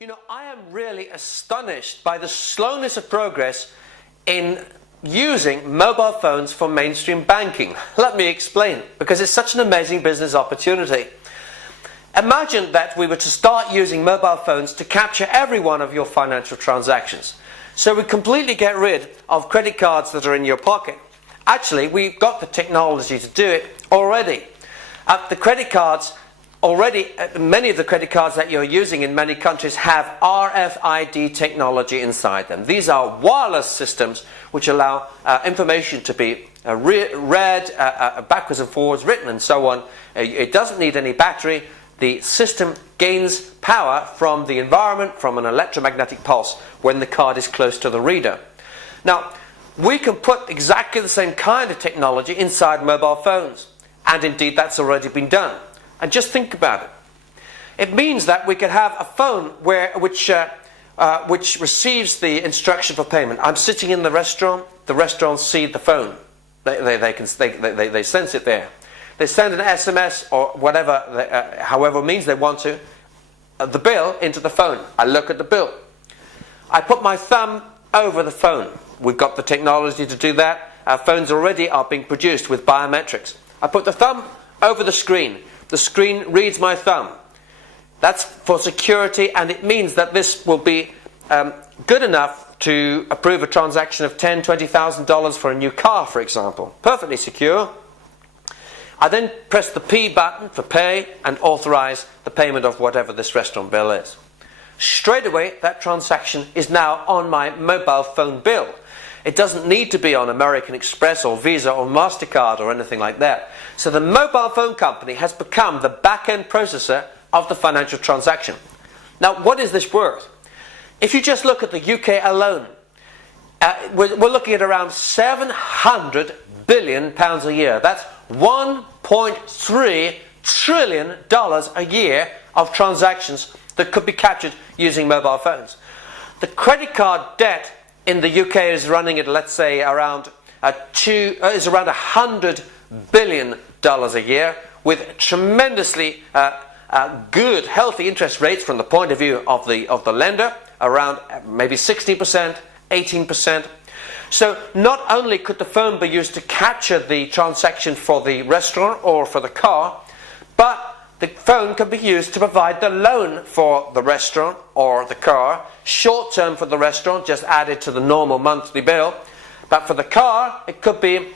You know, I am really astonished by the slowness of progress in using mobile phones for mainstream banking. Let me explain, because it's such an amazing business opportunity. Imagine that we were to start using mobile phones to capture every one of your financial transactions. So we completely get rid of credit cards that are in your pocket. Actually, we've got the technology to do it already. The credit cards already, many of the credit cards that you're using in many countries have RFID technology inside them. These are wireless systems which allow information to be read backwards and forwards, written and so on. It doesn't need any battery. The system gains power from the environment, from an electromagnetic pulse, when the card is close to the reader. Now, we can put exactly the same kind of technology inside mobile phones. And indeed, that's already been done. And just think about it. It means that we could have a phone which receives the instruction for payment. I'm sitting in the restaurant see the phone. They sense it there. They send an SMS or whatever, however means they want to, the bill into the phone. I look at the bill. I put my thumb over the phone. We've got the technology to do that. Our phones already are being produced with biometrics. I put the thumb over the screen. The screen reads my thumb. That's for security, and it means that this will be good enough to approve a transaction of $10,000, $20,000 for a new car, for example. Perfectly secure. I then press the P button for pay and authorize the payment of whatever this restaurant bill is. Straight away, that transaction is now on my mobile phone bill. It doesn't need to be on American Express or Visa or MasterCard or anything like that. So the mobile phone company has become the back-end processor of the financial transaction. Now, what is this worth? If you just look at the UK alone, we're looking at around £700 billion a year. That's $1.3 trillion a year of transactions that could be captured using mobile phones. The credit card debt in the UK is running at, let's say, around $100 billion a year, with tremendously good, healthy interest rates from the point of view of the lender, around maybe 60%, 18%. So not only could the phone be used to capture the transaction for the restaurant or for the car, but the phone can be used to provide the loan for the restaurant or the car, short term for the restaurant, just added to the normal monthly bill. But for the car, it could be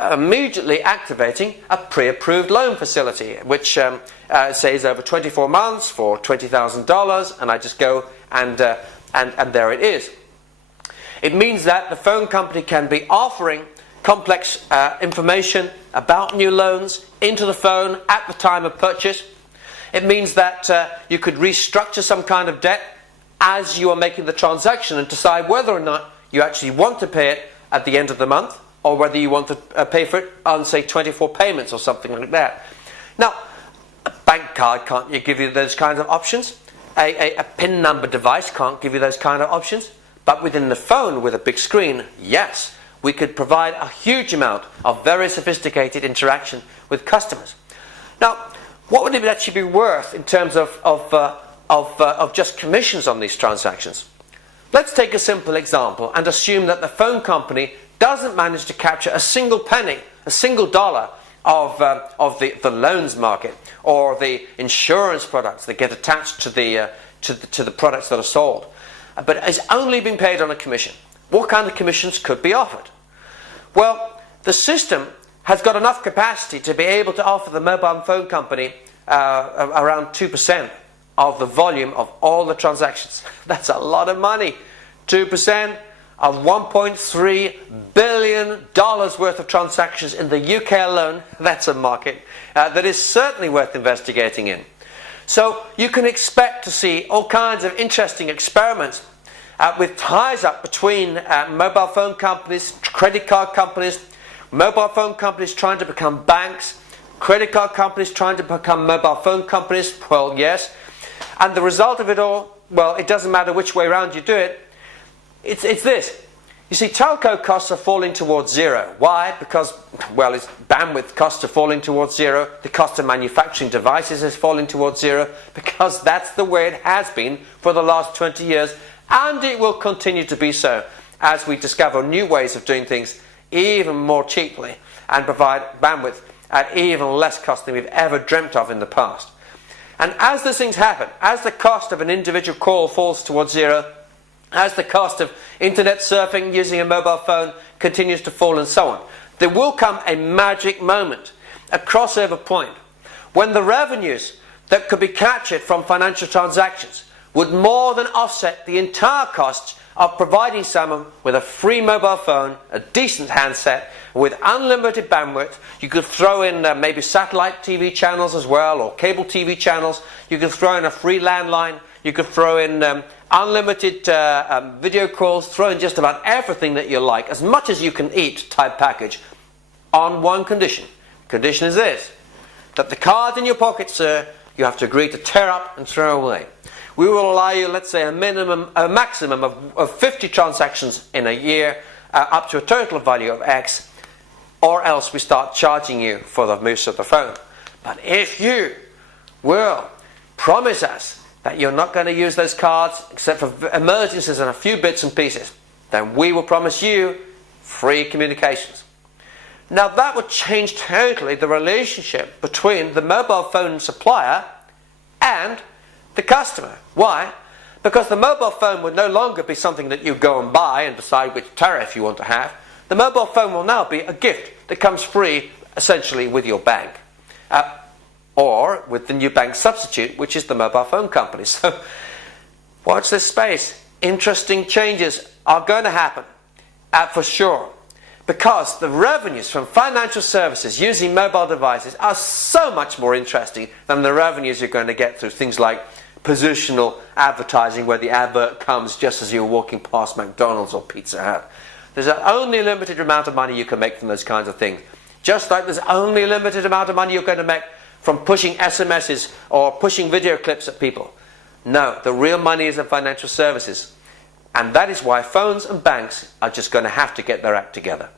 immediately activating a pre-approved loan facility, which says over 24 months for $20,000, and I just go and there it is. It means that the phone company can be offering complex information about new loans into the phone at the time of purchase. It means that you could restructure some kind of debt as you are making the transaction and decide whether or not you actually want to pay it at the end of the month, or whether you want to pay for it on, say, 24 payments or something like that. Now, a bank card can't give you those kinds of options. A PIN number device can't give you those kind of options. But within the phone with a big screen, yes, we could provide a huge amount of very sophisticated interaction with customers. Now, what would it actually be worth in terms of just commissions on these transactions? Let's take a simple example and assume that the phone company doesn't manage to capture a single penny, a single dollar of the loans market or the insurance products that get attached to the products that are sold, but is only being paid on a commission. What kind of commissions could be offered? Well, the system has got enough capacity to be able to offer the mobile phone company around 2% of the volume of all the transactions. That's a lot of money. 2% of $1.3 billion worth of transactions in the UK alone. That's a market that is certainly worth investigating in. So you can expect to see all kinds of interesting experiments with ties up between mobile phone companies, credit card companies, mobile phone companies trying to become banks, credit card companies trying to become mobile phone companies. Well, yes. And the result of it all, well, it doesn't matter which way around you do it. It's this. You see, telco costs are falling towards zero. Why? Because, well, its bandwidth costs are falling towards zero. The cost of manufacturing devices is falling towards zero, because that's the way it has been for the last 20 years, and it will continue to be so as we discover new ways of doing things even more cheaply and provide bandwidth at even less cost than we've ever dreamt of in the past. And as these things happen, as the cost of an individual call falls towards zero, as the cost of internet surfing using a mobile phone continues to fall and so on, there will come a magic moment, a crossover point, when the revenues that could be captured from financial transactions would more than offset the entire costs of providing someone with a free mobile phone, a decent handset, with unlimited bandwidth. You could throw in maybe satellite TV channels as well, or cable TV channels. You could throw in a free landline. You could throw in unlimited video calls, throw in just about everything that you like, as much as you can eat type package, on one condition. The condition is this: that the cards in your pocket, sir, you have to agree to tear up and throw away. We will allow you, let's say, a maximum of 50 transactions in a year, up to a total value of X, or else we start charging you for the use of the phone. But if you will promise us that you're not going to use those cards except for emergencies and a few bits and pieces, then we will promise you free communications. Now that would change totally the relationship between the mobile phone supplier and the customer. Why? Because the mobile phone would no longer be something that you go and buy and decide which tariff you want to have. The mobile phone will now be a gift that comes free, essentially, with your bank. Or with the new bank substitute, which is the mobile phone company. So, watch this space. Interesting changes are going to happen, for sure. Because the revenues from financial services using mobile devices are so much more interesting than the revenues you're going to get through things like positional advertising, where the advert comes just as you're walking past McDonald's or Pizza Hut. There's only a limited amount of money you can make from those kinds of things. Just like there's only a limited amount of money you're going to make from pushing SMSs or pushing video clips at people. No, the real money is in financial services. And that is why phones and banks are just going to have to get their act together.